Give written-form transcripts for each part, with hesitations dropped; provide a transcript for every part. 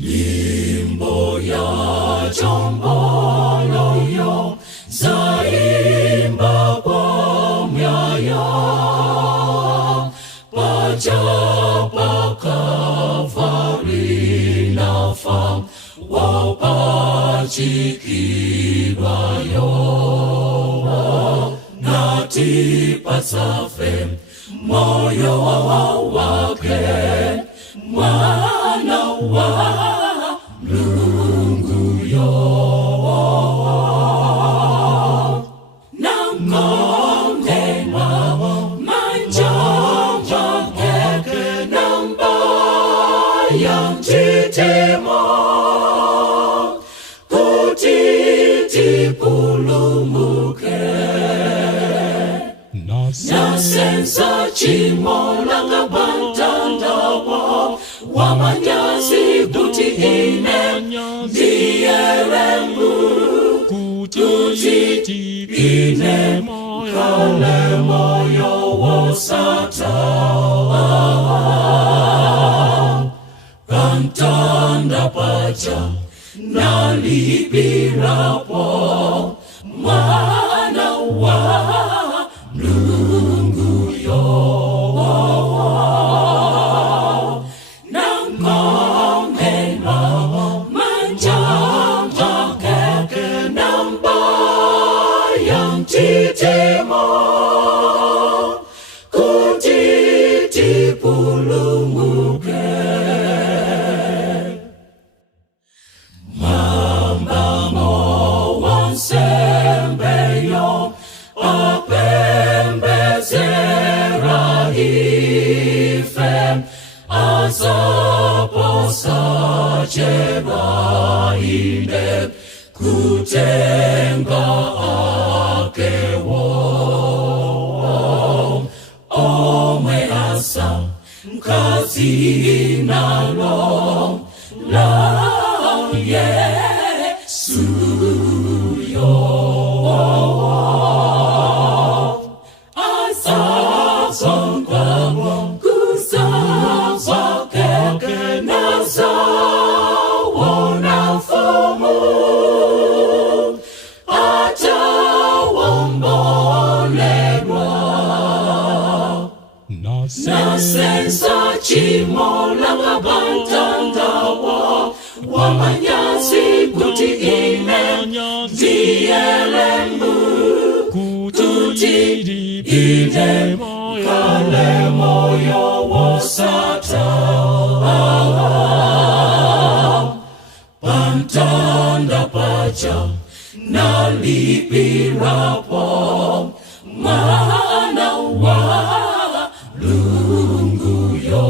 Nyimbo ya jomboloyo zaimba kwa myaya, pajapa kavari nafa wapachikirwayo, natipatsafe moyo wake mwana wa Mungu yo, namongema manjanja keke namba yang titemo kutiti pulumuke nasenza chimolanga bantandawa wamanyasi kuti ine ndiyerembu kuti ine kale moyo wosata kantanda pacha nalipirapo mwana wa Mungu yo, namongema manjanja keke namba yang titemo kutiti pulumuke mamba mo wansembeyo apembezera ife azaposa jeba ine kutenga akewo omwe asa mkazi nalo la Yesu yo nasenza chimolanga bantandawa wamanyasi kuti ine ndiyerembu kuti ine kale moyo wosata pantanda pacha nalipirapo mwana wa Mungu yo,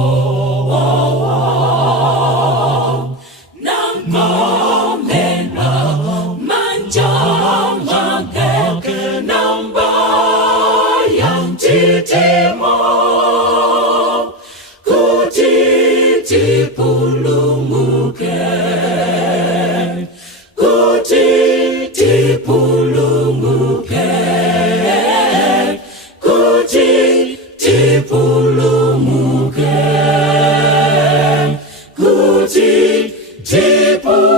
namongema manjanja keke namba yang titemo kutiti pulumuke kutiti pulumuke kutiti pulumuke kutiti pulumuke